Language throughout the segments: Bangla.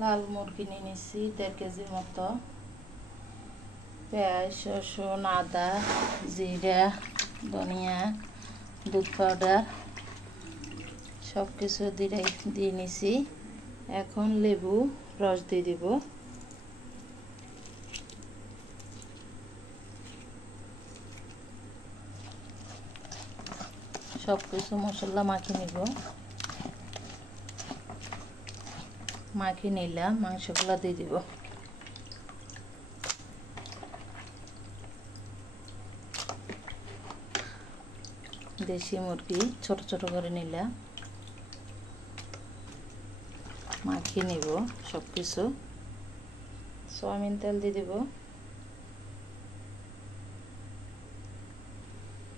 লাল মুরগি নিয়ে নিচ্ছি 1.5 কেজির মতো। পেঁয়াজ, রসুন, আদা, জিরা, ধনিয়া, দুধ পাউডার সব কিছু দিয়ে নিছি। এখন লেবু রস দিয়ে দিব। সব কিছু মশলা মাখিয়ে নিব। মাখিয়ে নিলাম, মাংসগুলো দিয়ে দিব। দেশি মুরগি ছোট ছোট করে নিলাম, মাখিয়ে নিব সব কিছু। সয়াবিন তেল দিয়ে দিব।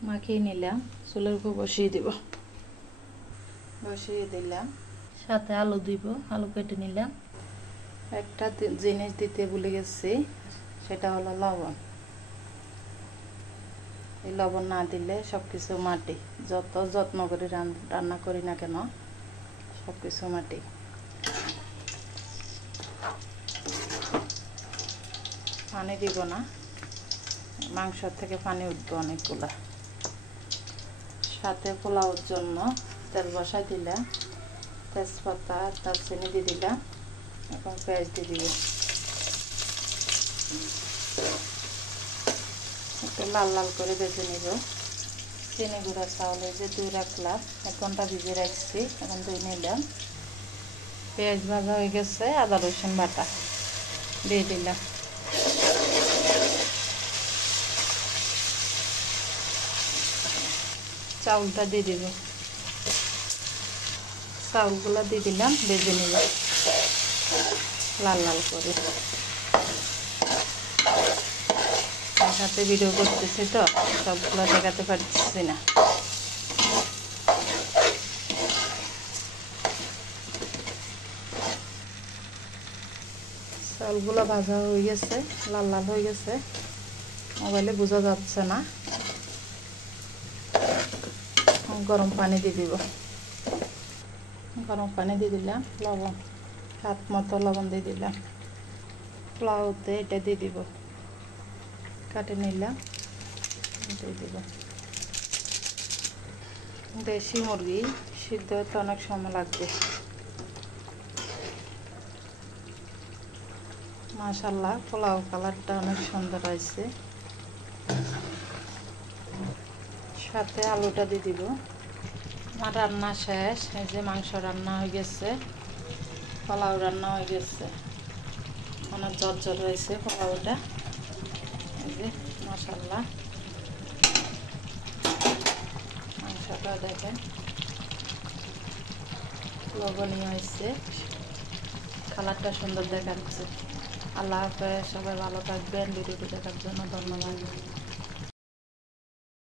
মাখিয়ে নিলাম, চুলের উপর বসিয়ে দিব। বসিয়ে দিলাম, সাথে আলু দিব। আলু কেটে নিলাম। একটা জিনিস দিতে ভুলে গেছি, সেটা হলো লবণ। এই লবণ না দিলে সবকিছু মাটি, যত যত্ন করে রান্না করি না কেন সবকিছু মাটি। পানি দিব না, মাংস থেকে পানি উঠবে অনেকগুলা। সাথে পোলাওর জন্য তেল বসাই দিলাম, তেজপাতা দারচিনি দিয়ে দিলাম। এখন পেঁয়াজ দিয়ে দিব। একটু লাল লাল করে ভেজে নিব। চিনি গুঁড়া চাউল যে ধুয়ে রাখলাম, 1 ঘন্টা ভিজে রাখছি, এখন ধুয়ে নিলাম। পেঁয়াজ ভাজা হয়ে গেছে, আদা রসুন বাটা দিয়ে দিলাম। চাউলটা দিয়ে দিব। চাউলগুলো দিয়ে দিলাম, ভেজে নিব লাল লাল করে। হাতে ভিডিও করতেছি তো সবগুলো দেখাতে পারতেছি না। চাউলগুলো ভাজা হয়ে গেছে, লাল লাল হয়ে গেছে, মোবাইলে বোঝা যাচ্ছে না। গরম পানি দিয়ে দিব। গরম পানি দিয়ে দিলাম, লবণ হাত মতো লবণ দিয়ে দিলাম। পোলাওতে এটা দিয়ে দিব, কাটে নিলাম, দিয়ে দিব। দেশি মুরগি সিদ্ধ হতে অনেক সময় লাগবে। মাশাআল্লাহ, পোলাও কালারটা অনেক সুন্দর হয়েছে। সাথে আলুটা দিয়ে দিব। আমার রান্না শেষ। এই যে মাংস রান্না হয়ে গেছে, পোলাও রান্না হয়ে গেছে। অনেক ঝরঝর হয়েছে পোলাওটা। এই যে মাশাআল্লাহ, মাংসটা দেখেন লবণীয় হয়েছে, কালারটা সুন্দর দেখাচ্ছে। আল্লাহ হাফেজ, সবাই ভালো থাকবেন। ভিডিওটি দেখার জন্য ধন্যবাদ।